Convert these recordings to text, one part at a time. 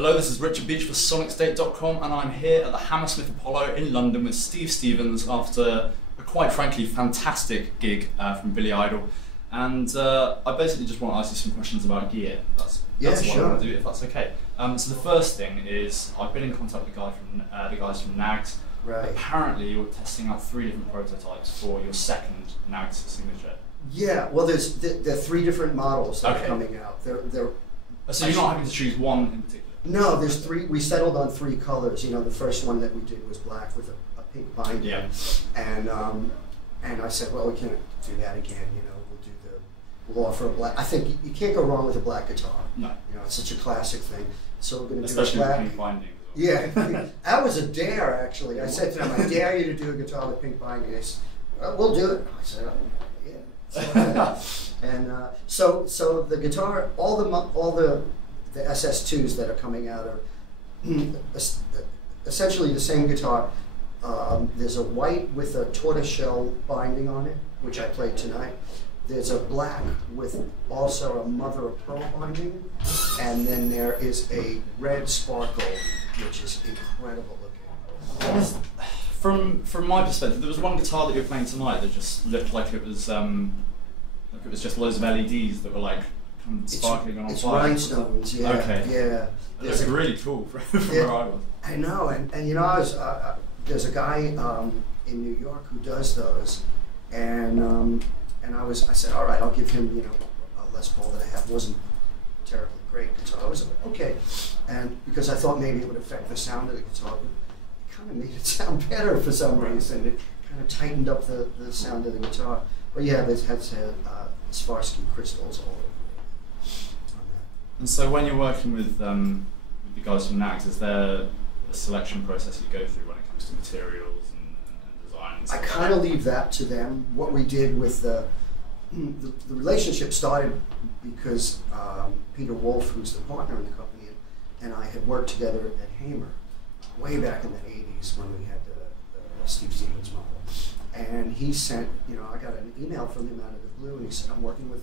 Hello, this is Richard Beach for SonicState.com, and I'm here at the Hammersmith Apollo in London with Steve Stevens after a quite frankly fantastic gig from Billy Idol. And I basically just want to ask you some questions about gear. That's what I want to do, if that's okay. So the first thing is, I've been in contact with the guys from Nags. Right. Apparently you're testing out 3 different prototypes for your second Nags signature. Yeah, well there are 3 different models that are coming out. So you're not having to choose one in particular? No, there's 3. We settled on 3 colors. You know, the first one that we did was black with a pink binding. Yeah. And I said, well, we can't do that again. You know, we'll offer a black. I think you can't go wrong with a black guitar. No. You know, it's such a classic thing. So we're going to do a especially black. with pink binding. Yeah, that was a dare actually. I said to them, I dare you to do a guitar with pink binding. They said, well, we'll do it. I said, yeah. So the guitar, all the SS2s that are coming out are essentially the same guitar. There's a white with a tortoiseshell binding on it, which I played tonight. There's a black with also a mother of pearl binding, and then there is a red sparkle, which is incredible looking. From my perspective, there was one guitar that you were playing tonight that just looked like it was just loads of LEDs that were like kind of sparkling on fire. It's rhinestones, yeah. Okay. Yeah. It's really cool from where I was. I know, and you know, there's a guy in New York who does those, and I said, all right, I'll give him, you know, a Les Paul that I have. Wasn't terribly great guitar. I was okay, and because I thought maybe it would affect the sound of the guitar, but it kind of made it sound better for some reason. It kind of tightened up the sound of the guitar. But yeah, this has Swarovski crystals all over it on that. And so when you're working with the guys from Nags, is there a selection process you go through when it comes to materials and design? I kind of leave that to them. What we did with the relationship started because Peter Wolf, who's the partner in the company, and I had worked together at Hamer way back in the 80s when we had the Steve Stevens model. And he sent, you know, I got an email from him out of the blue, and he said, I'm working with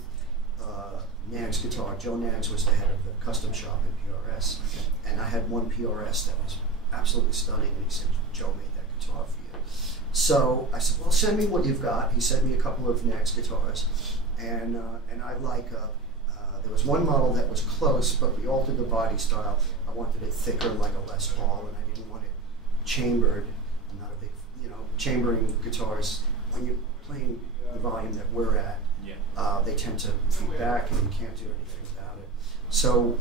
Nags Guitar. Joe Nags was the head of the custom shop at PRS. And I had one PRS that was absolutely stunning, and he said, Joe made that guitar for you. So I said, well, send me what you've got. He sent me a couple of Nags guitars, and I like, there was one model that was close, but we altered the body style. I wanted it thicker like a Les Paul, and I didn't want it chambered. I'm not a big, you know, chambering guitars, when you're playing the volume that we're at, they tend to feed back and you can't do anything without it. So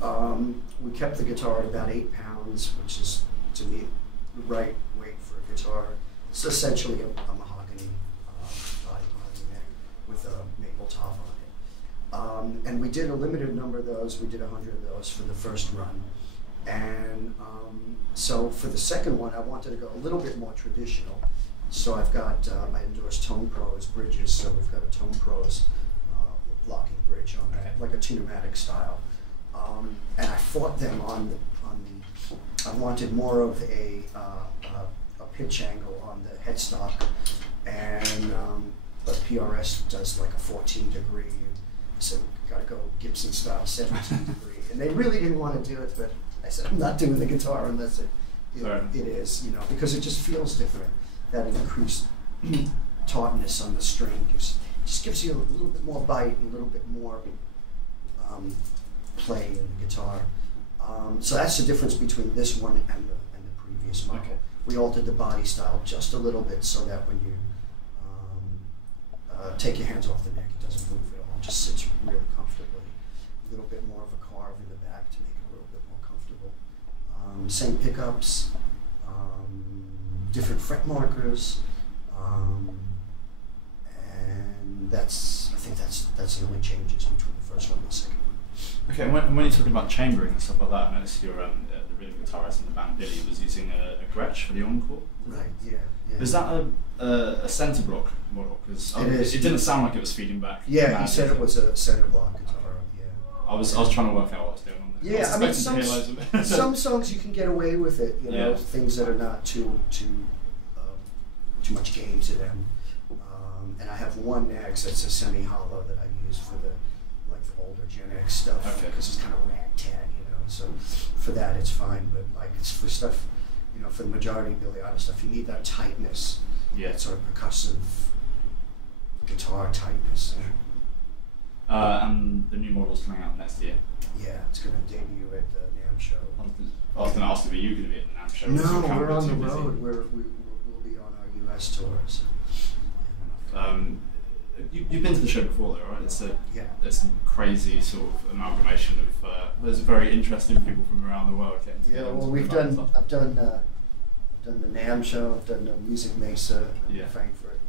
we kept the guitar at about 8 pounds, which is, to me, the right weight for a guitar. It's essentially a mahogany body neck with a maple top on it. And we did a limited number of those. We did 100 of those for the first run. And so for the second one, I wanted to go a little bit more traditional. So I've got, I endorsed Tone Pros bridges, so we've got a Tone Pros locking bridge on that, like a tunematic style. And I fought them on the I wanted more of a pitch angle on the headstock, and but PRS does like a 14 degree, so gotta go Gibson style 17 degree. And they really didn't want to do it, but I said, I'm not doing the guitar unless it is, you know, because it just feels different. That increased tautness on the string just gives you a little bit more bite and a little bit more play in the guitar. So that's the difference between this one and the previous model. Okay. We altered the body style just a little bit so that when you take your hands off the neck, it doesn't move at all. It just sits really comfortably. A little bit more of a carve in the back to make it a little bit more comfortable. Same pickups. Different fret markers, and I think that's the only changes between the first one and the second one. Okay, and when you're talking about chambering and stuff like that, I noticed your the rhythm guitarist in the band Billy was using a Gretsch for the encore. Right. Yeah. Is that a centre block model? Because it didn't sound like it was feeding back. Yeah, he said it was a centre block guitar. Yeah. I was trying to work out what I was doing on there. Yeah, I mean some songs you can get away with it. You know, things that are not too much gain to them. And I have one Nags that's a semi-hollow that I use for the older Gen X stuff, because it's kind of ragtag, you know. So for that, it's fine. But like it's for stuff, you know, for the majority of Billy Idol stuff, you need that tightness, that sort of percussive guitar tightness. And the new model's coming out next year. Yeah, it's going to debut at the NAMM show. I was going to ask you, are you going to be at the NAMM show? No, we're on the road. We'll be on our US tours. You've been to the show before, though, right? It's a yeah. crazy sort of amalgamation of there's very interesting people from around the world getting together. Yeah, well, I've done the NAMM show. I've done Music Mesa in Frankfurt.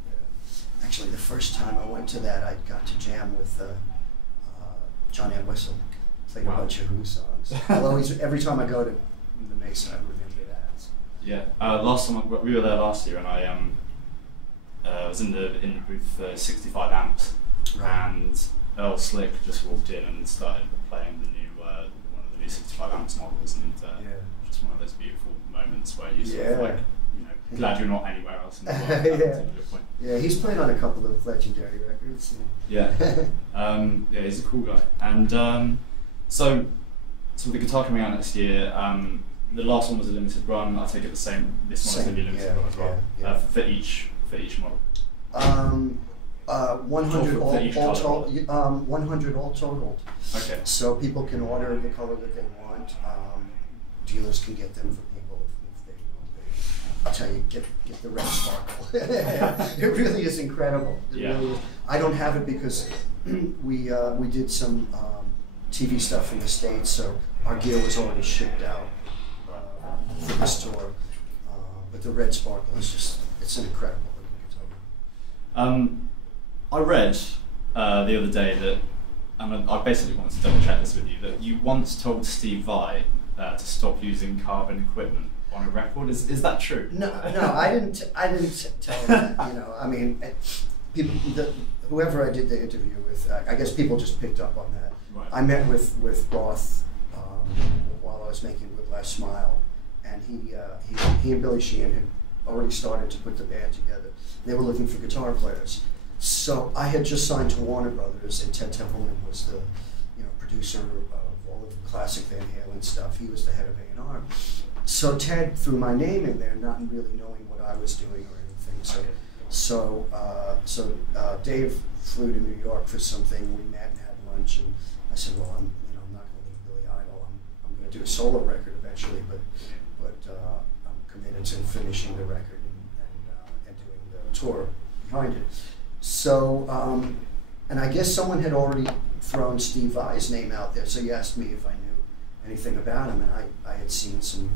Actually, the first time I went to that, I got to jam with John Entwistle. Played a bunch of Who songs. Every time I go to the Mesa, I remember that. Yeah, last time we were there last year, and I was in the booth 65 amps, right. And Earl Slick just walked in and started playing the new one of the new 65 amps models, and just one of those beautiful moments where you sort of like, you know, glad you're not anywhere else in the world. At that particular point. Yeah, he's played on a couple of legendary records. Yeah, yeah, he's a cool guy. And so the guitar coming out next year. The last one was a limited run. I take it this one is going to be a limited run as well. Yeah. For each model. 100 all total. 100 all totaled. Okay. So people can order the color that they want. Dealers can get them for people if they want. I'll tell you, get the red sparkle. It really is incredible. It really is. I don't have it because we did some TV stuff in the States, so our gear was already shipped out for this tour. But the red sparkle is just—it's an incredible looking guitar. I read the other day that, and I basically wanted to double check this with you, that you once told Steve Vai to stop using carbon equipment on a record. Is that true? No, I didn't tell him that. You know, I mean, whoever I did the interview with, I guess people just picked up on that. Right. I met with Roth while I was making Whiplash Smile, and he and Billy Sheehan had already started to put the band together. They were looking for guitar players. So I had just signed to Warner Brothers, and Ted Templeman was the producer of all of the classic Van Halen stuff. He was the head of A&R. So Ted threw my name in there, not really knowing what I was doing or anything. So Dave flew to New York for something. We met and had lunch, and I said, "Well, I'm not going to leave Billy Idol. I'm going to do a solo record eventually, but I'm committed to finishing the record and doing the tour behind it." So, and I guess someone had already thrown Steve Vai's name out there, so he asked me if I knew anything about him, and I had seen some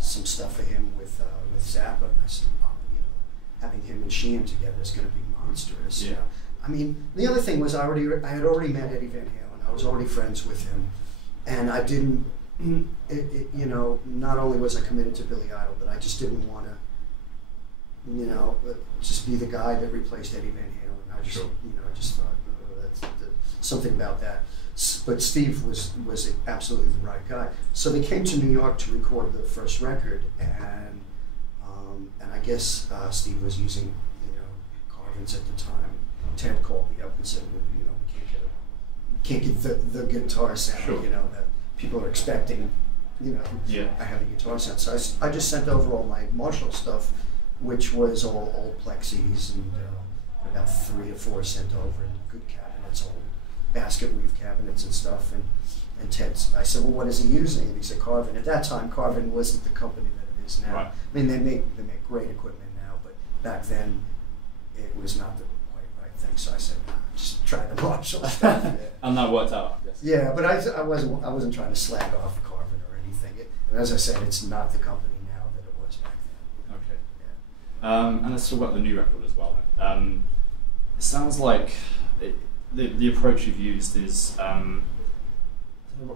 stuff for him with Zappa, and I said, having him and Sheehan together is going to be monstrous. Yeah. I mean, the other thing was I had already met Eddie Van Halen. I was already friends with him, and I didn't, not only was I committed to Billy Idol, but I just didn't want to, just be the guy that replaced Eddie Van Halen. I just thought that's something about that. But Steve was absolutely the right guy. So they came to New York to record the first record, and I guess Steve was using Carvins at the time. Ted called me up and said, we can't get the guitar sound that people are expecting. I have a guitar sound. So I just sent over all my Marshall stuff, which was all old plexis and about 3 or 4 sent over in good cabinets, old basket weave cabinets and stuff. And I said, well, what is he using? And he said Carvin. At that time, Carvin wasn't the company that it is now. Right. I mean, they make great equipment now, but back then it was not the quite right thing. So I said, just try the Marshall stuff. And that worked out, I guess. Yeah, but I wasn't trying to slag off Carvin or anything. And as I said, it's not the company now that it was back then. Okay. Yeah. And let's talk about the new record as well. It sounds like the approach you've used is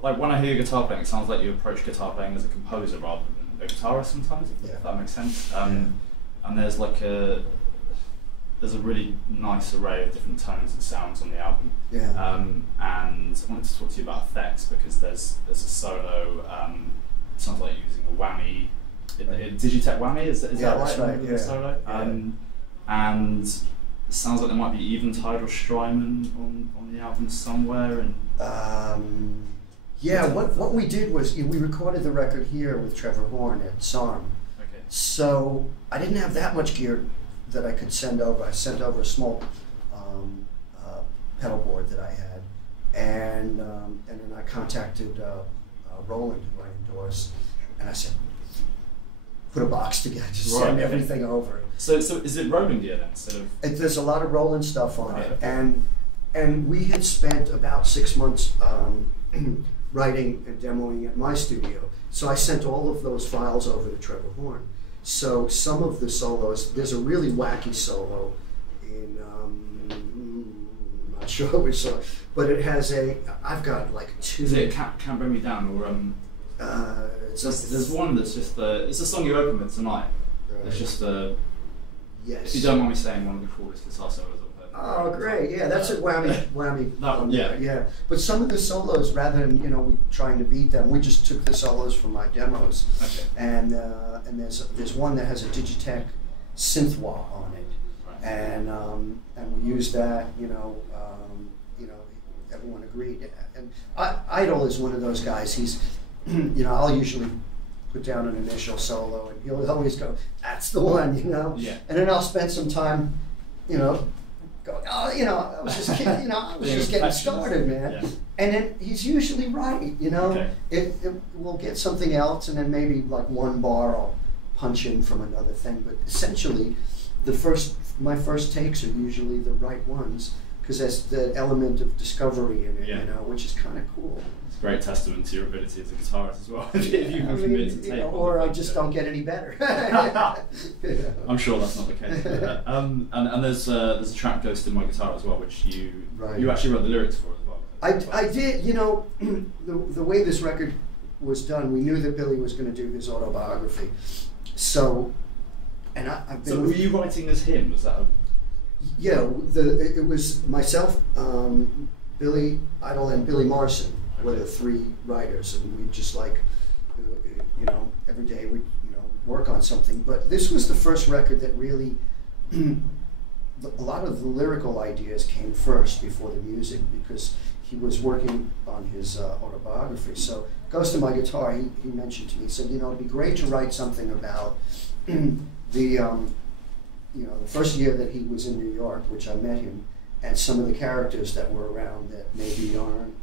like when I hear guitar playing, it sounds like you approach guitar playing as a composer rather than a guitarist sometimes, if that makes sense. And there's a really nice array of different tones and sounds on the album. Yeah. And I wanted to talk to you about effects because there's a solo. It sounds like you're using a whammy. Digitech whammy, is that right? Right. Yeah. Solo. And it sounds like there might be Eventide or Strymon on the album somewhere. And Yeah, what we did was we recorded the record here with Trevor Horn at SARM. Okay. So I didn't have that much gear that I could send over. I sent over a small pedal board that I had, and then I contacted Roland, who I endorse, and I said, put a box together, just send everything over. So is it Roland gear then instead of? There's a lot of Roland stuff on it, okay. and we had spent about 6 months writing and demoing at my studio. So I sent all of those files over to Trevor Horn. So some of the solos, there's a really wacky solo in, I'm not sure which song, but it has I've got like 2. Is it Can't Bring Me Down, or there's one that's just it's a song you open with tonight. Right. It's just yes. If you don't mind me saying, one of the coolest guitar solos I've heard. Oh, great! Yeah, that's a whammy. That one, yeah. But some of the solos, rather than trying to beat them, we just took the solos from my demos. Okay. And there's one that has a Digitech synth wah on it, right. And we used that. Everyone agreed. And Idol is one of those guys. He's, I'll usually put down an initial solo, and he'll always go, "That's the one," Yeah. And then I'll spend some time, going, "Oh, I was just kidding, I was just getting started, man." Yeah. And then he's usually right, Okay. It will get something else, and then maybe like one bar I'll punch in from another thing. But essentially, my first takes are usually the right ones, because there's the element of discovery in it, which is kind of cool. It's a great testament to your ability as a guitarist as well. If you can commit to take or I just don't get any better. I'm sure that's not the case. And there's a track, Ghost in My Guitar, as well, which you actually wrote the lyrics for as well. I did. The way this record was done, we knew that Billy was going to do his autobiography. So, and I've been. So were you writing as him? Was that? Yeah, it was myself, Billy Idol, and Billy Morrison were the 3 writers, and we just every day we work on something. But this was the first record that really, a lot of the lyrical ideas came first before the music, because he was working on his autobiography. So Ghost in My Guitar, he mentioned to me, he said, it'd be great to write something about the first year that he was in New York, which I met him, and some of the characters that were around that maybe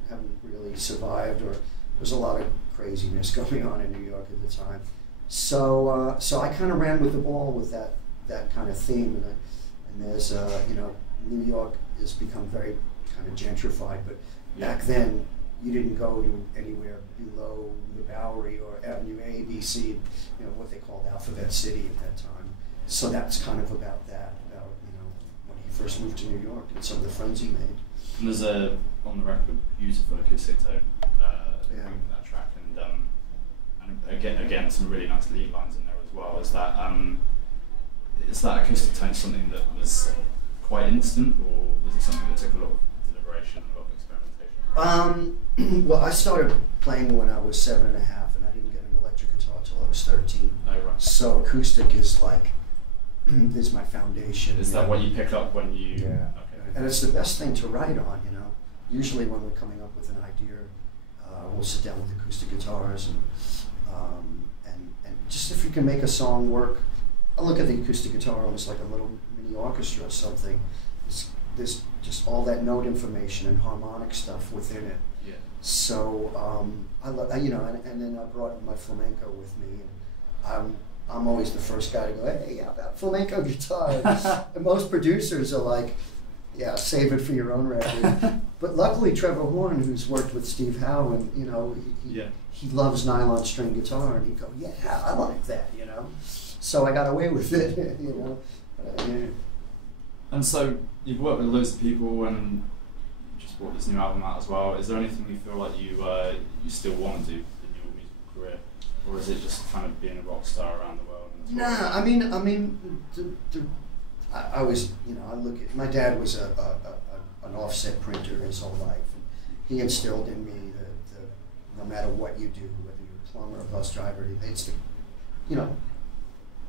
haven't really survived, or there's a lot of craziness going on in New York at the time. So I kind of ran with the ball with that kind of theme, and there's New York has become very kind of gentrified, but back then you didn't go to anywhere below the Bowery or Avenue A, B, C, what they called Alphabet City at that time. So that's kind of about when he first moved to New York and some of the friends he made. And there's on the record, beautiful acoustic tone in that track, and again some really nice lead lines in there as well. Is that acoustic tone something that was quite instant, or was it something that took a lot of deliberation, a lot of experimentation? Well, I started playing when I was 7.5, and I didn't get an electric guitar till I was 13. Oh, right. So acoustic is is my foundation. Is that what you pick up when you? Yeah. Okay. And it's the best thing to write on, Usually when we're coming up with an idea, we'll sit down with acoustic guitars and just if you can make a song work. I look at the acoustic guitar almost like a little mini orchestra or something. There's just all that note information and harmonic stuff within it. Yeah. So and then I brought my flamenco with me, and I'm always the first guy to go, "Hey, how about flamenco guitar?" And most producers are like, "Yeah, save it for your own record." But luckily, Trevor Horn, who's worked with Steve Howe, and he loves nylon string guitar, and he'd go, "Yeah, I like that," So I got away with it, Yeah. And so you've worked with loads of people, and you just brought this new album out as well. Is there anything you feel like you still want to do in your musical career, or is it just kind of being a rock star around the world? Nah, I was, I look at, my dad was an offset printer his whole life, and he instilled in me the no matter what you do, whether you're a plumber or a bus driver, it's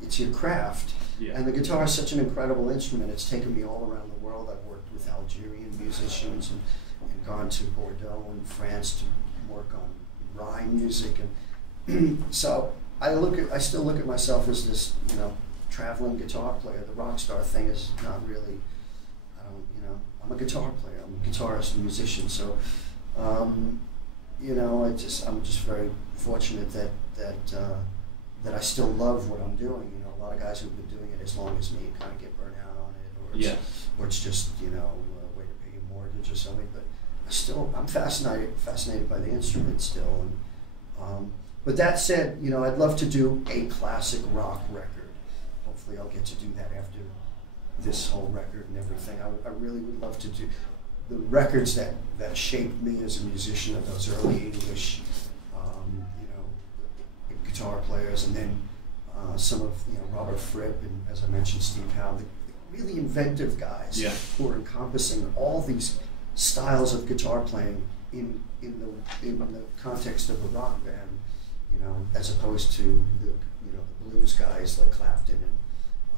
it's your craft. Yeah. And the guitar is such an incredible instrument. It's taken me all around the world. I've worked with Algerian musicians and gone to Bordeaux and France to work on rhyme music, and so I still look at myself as this, you know, traveling guitar player. The rock star thing is not really, you know, I'm a guitar player, I'm a guitarist, a musician, so, you know, I'm just very fortunate that I still love what I'm doing. You know, a lot of guys who've been doing it as long as me kind of get burnt out on it, or it's just, you know, a way to pay your mortgage or something. But I'm fascinated by the instrument still. And, but that said, you know, I'd love to do a classic rock record. Hopefully I'll get to do that after this whole record and everything. I really would love to do the records that shaped me as a musician of those early English, you know, guitar players, and then some of, you know, Robert Fripp and, as I mentioned, Steve Howe, the really inventive guys who are encompassing all these styles of guitar playing in the context of a rock band, you know, as opposed to the, you know, the blues guys like Clapton.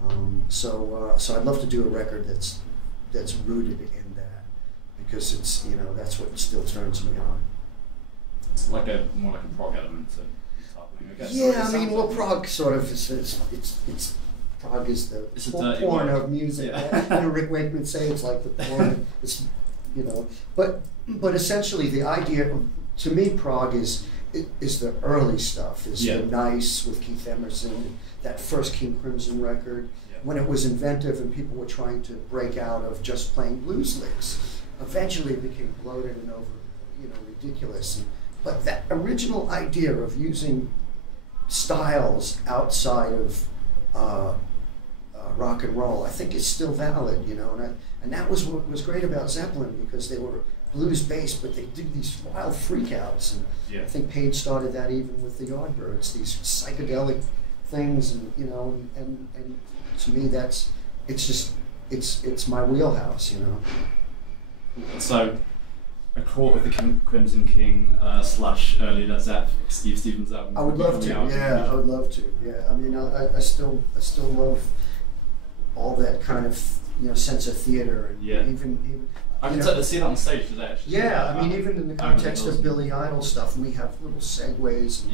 And so I'd love to do a record that's rooted in that, because it's, you know, that's what still turns me on. It's like more like a prog element to guitar playing, I guess. Yeah, I mean, well, prog sort of it's prog is the porn of music. Yeah. You know, Rick Wakeman say it's like the porn. It's, you know, but essentially the idea to me, prog is the early stuff. Is the Nice with Keith Emerson, that first King Crimson record, when it was inventive and people were trying to break out of just playing blues licks. Eventually it became bloated and over, you know, ridiculous. But that original idea of using styles outside of rock and roll, I think is still valid, you know, and that was what was great about Zeppelin, because they were blues based, but they did these wild freakouts, and I think Page started that even with the Yardbirds, these psychedelic things, and you know, and to me it's my wheelhouse, you know. So, a court of the Crimson King / early Led Zepp, Steve Stevens album. I would love to. Yeah, I would love to. Yeah, I mean, I still love all that kind of, you know, sense of theater, and even I can see that on stage today. Actually. Yeah, I mean, even in the context of Billy Idol stuff, we have little segues.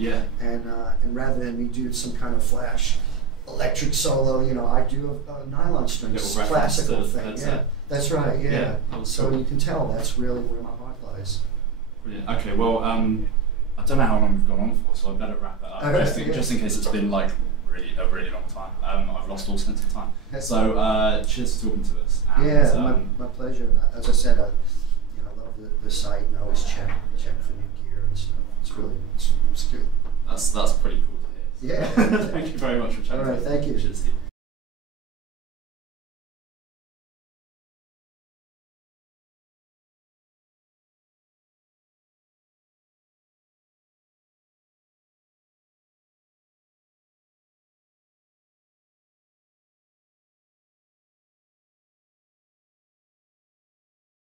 And rather than me do some kind of flash electric solo, you know, I do a nylon strings classical thing. Yeah, that's right. Yeah. So you can tell that's really where my heart lies. Brilliant. Okay, well, I don't know how long we've gone on for, so I better wrap it up. Just in case it's been like a really long time. I've lost all sense of time. So cheers for talking to us. And, my pleasure. And as I said, I love the site, and I always check for new gear and stuff. It's really it's good. That's pretty cool to hear. Yeah. Thank you very much for chatting. All right, thank you. Cheers, Steve.